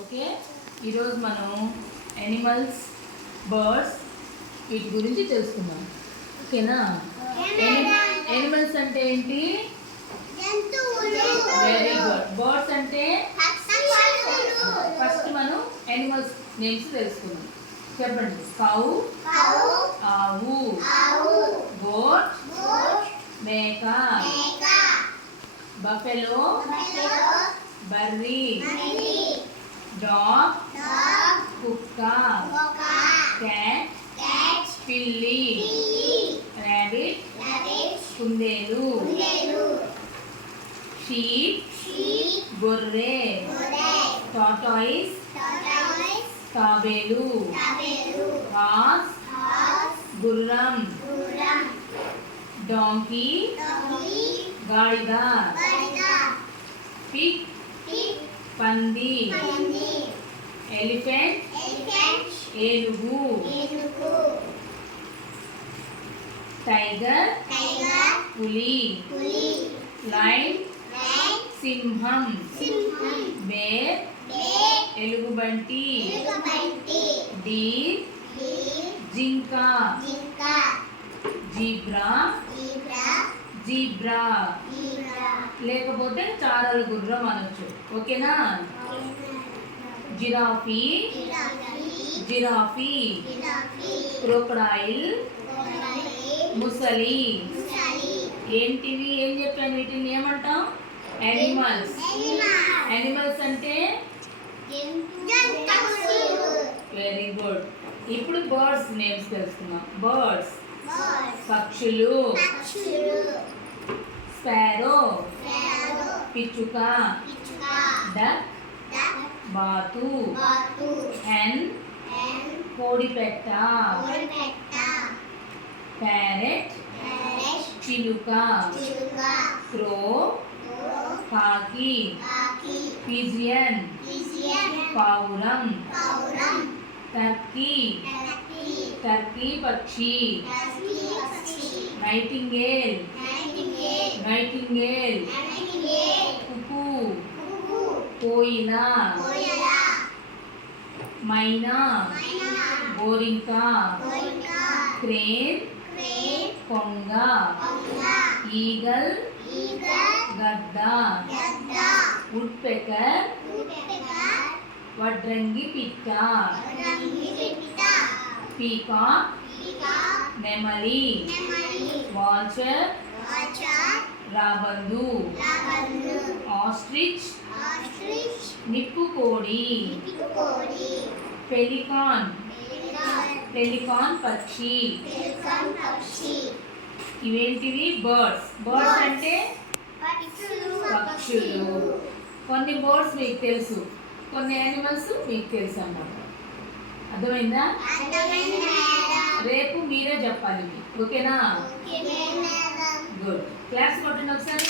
Okay, ఈరోజు మనం animals, birds వీటి గురించి తెలుసుకుందాం. ఓకేనా? యానిమల్స్ అంటే ఏంటి? Very good. బర్డ్స్ అంటే ఫస్ట్ మనం యానిమల్స్ నేమ్స్ తెలుసుకుందాం. చెప్పండి. కౌ, ఆవు, గోట్, మేక, బఫెలో, బర్రీ, డాగ్, కుక్క, క్యాట్, పిల్లి, రాబిట్, కుందేలు, షీప్, గొర్రె, టార్టాయిస్, తాబేలు, హార్స్, గుర్రం, డాంకీ, గాడిద, పిగ్, పంది, ఎలిఫెంట్, ఏనుగు, టైగర్, పులి, లయన్, సింహం, బేర్, ఎలుగుబంటి, డీర్, జింక, జీబ్రా, లేకపోతే చారల గుర్రం అనొచ్చు. ఓకేనా? జిరాఫీ, క్రోకడైల్, ముసలి. ఏంటివి? ఏం చెప్పాను? వీటిని ఏమంటాం? యానిమల్స్. యానిమల్స్ అంటే వెరీ గుడ్. ఇప్పుడు బర్డ్స్ నేమ్స్ తెలుసుకుందాం. బర్డ్స్ పక్షులు, స్పారో పిచ్చుక, డక్ బాతు, హెన్ కోడిపెట్ట, ప్యారెట్ చిలుక, క్రో కాకి, పిజియన్ పావురం, టర్కీ పక్షి, నైటింగేల్ కుకు, కోయిల, మైనా, గోరింక, క్రేన్, కొంగ, ఈగల్, గద్ద, వుడ్పెకర్, వడ్రంగి పిట్ట, పీకాక్, నెమలి, వాల్చర్, రాబందు, ఆస్ట్రిచ్, నిప్పుకోడి, పెలికాన్ పక్షి. ఇవేంటివి? బర్డ్స్. బర్డ్స్ అంటే పక్షులు. కొన్ని బర్డ్స్ మీకు తెలుసు, కొన్ని యానిమల్స్ మీకు తెలుసు అన్నమాట. అర్థమైందా? రేపు మీరే చెప్పాలి. ఓకేనా? గుడ్. క్లాస్ కొట్టండి ఒకసారి.